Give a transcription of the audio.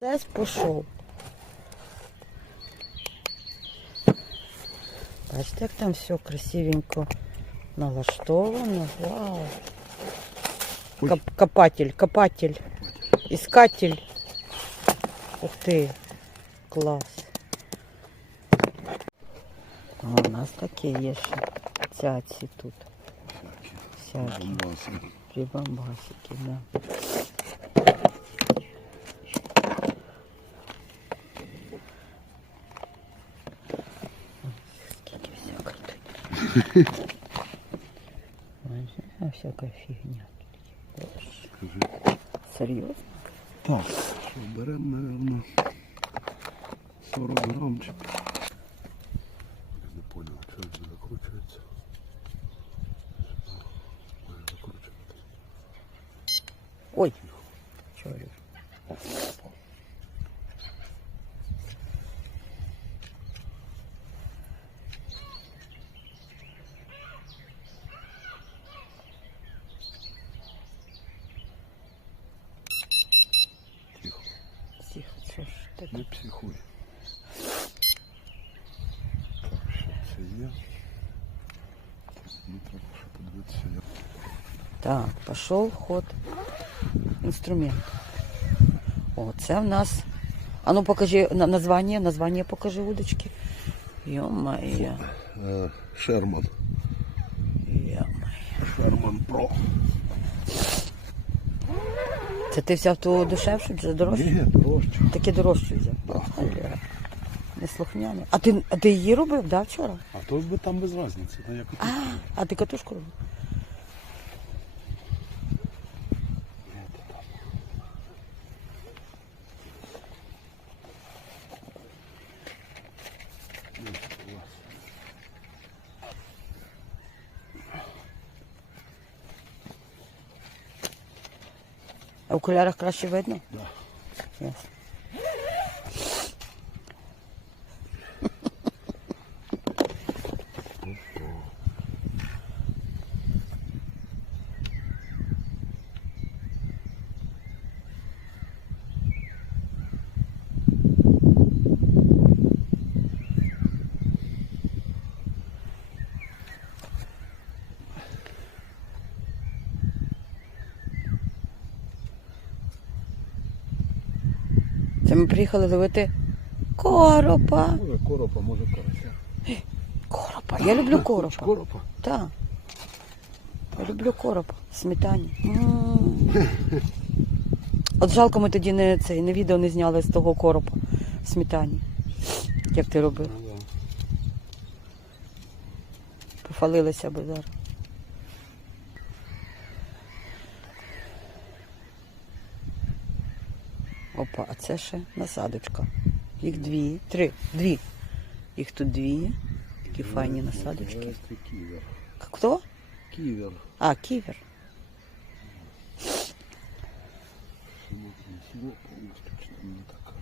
Десь пішов. Бачите, як там все красивенько налаштовано. Вау. Ой. Коп- копатель, копатель, искатель. Ух ти, клас. А у нас такі є ще цяці тут. Всякі. Бомбаси. Прибамбасики, да. А всяка фігня тут. Скажи. Серйозно? Так, що беремо, напевно, 40 грамчик. Не понял, що це закручується. Ой, що ж таке? Не психуй. Так, що це є? Мені треба ще подивитися. як. Так, пішов ход. Інструмент. О, це в нас. А ну покажи на- названня, названня покажи удочки. Йо-моє. Е, Шерман. Йо-моє. Шерман Про. Це ти взяв ту дешевшу чи дорожчу? Ні, дорожче. Таке дорожче взяв. Так. Неслухняне. А ти, а ти її робив, да, вчора? А то би там без різниці. Та як А, а ти катушку робив? А в окулярах краще видно? Да. Ясно. Це ми приїхали ловити коропа. Може коропа, може карася. Коропа. Я люблю коропа. Коропа. Так. Я люблю короб в сметані. От жалко, ми тоді не, цей, не відео не зняли з того коропа в сметані. Як ти робив? Ну. Пофалилися би зараз. Опа, а це ще насадочка. Їх дві, три, дві. Їх тут дві. Такі файні насадочки. Хто? Ківер. А, ківер. Повністю, чи там не так.